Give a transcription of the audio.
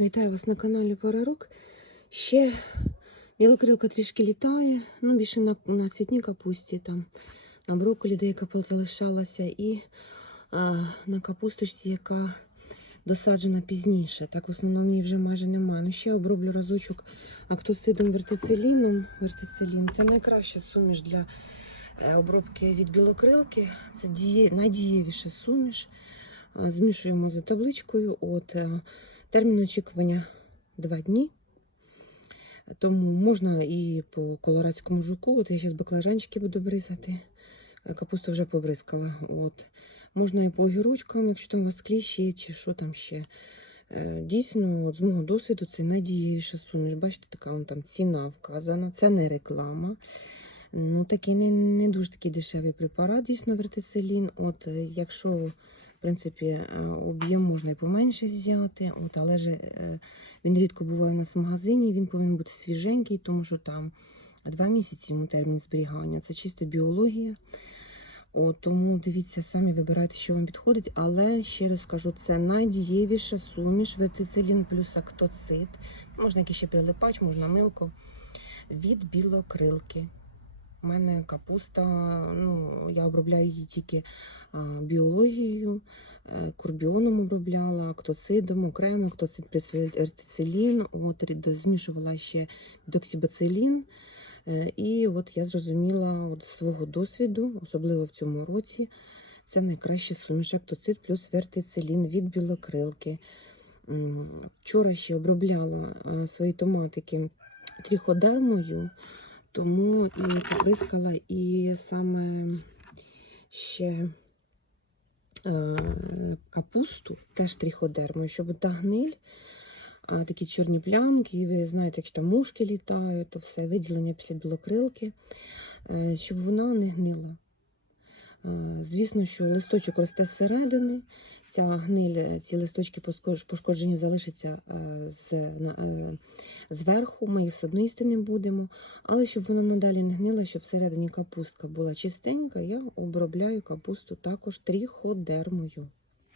Вітаю вас на каналі Перерук. Ще білокрилка трішки літає, ну більше на, на цвітній капусті, там на брокколі деяка залишалася, і а, на капусточці, яка досаджена пізніше. Так в основному її вже майже немає. Ну ще оброблю разочок актосидом вертицеліном. Вертицелін це найкраща суміш для е, обробки від білокрилки. Це діє, найдієвіша суміш. Змішуємо за табличкою. От, е, Термін очікування 2 дні. Тому можна і по колорадському жуку. От я зараз баклажанчики буду бризати. Е, Капусту вже побризкала. От. Можна і по огірочкам, якщо там у вас кліщі чи що там ще. Е, Дійсно, от з мого досвіду це найдієвіша суміш. Бачите, така вон там ціна вказана. Це не реклама. Ну, такий не, не дуже такий дешевий препарат, дійсно, вертицелін. От, е, якщо принципі, е, об'єм можна і поменше взяти, от, але ж е, він рідко буває у нас в магазині, він повинен бути свіженький, тому що там два місяці йому термін зберігання. Це чисто біологія. От, тому дивіться, самі вибирайте, що вам підходить. Але ще раз кажу, це найдієвіша суміш вертицелін плюс актоцит. Можна якийсь ще прилипач, можна милко від білокрилки. У мене капуста, ну, я обробляю її тільки біологією, е, курбіоном обробляла, актосидом, окремо, актосид плюс ертицелін, от змішувала ще доксибацилін. Е, І от я зрозуміла от свого досвіду, особливо в цьому році, це найкращий суміш актоцид плюс вертицелін від білокрилки. Вчора ще обробляла е, свої томатики тріходермою, тому і поприскала і саме ще е, капусту, теж тріходермою, щоб та гниль, а такі чорні плямки, ви знаєте, якщо там мушки літають, то все виділення після білокрилки, е, щоб вона не гнила. Е, Звісно, що листочок росте зсередини, ця гниль, ці листочки пошкоджені залишаться е, е, зверху, ми їх їсти не будемо. Але щоб вона надалі не гнила, щоб всередині капустка була чистенька, я обробляю капусту також тріходермою.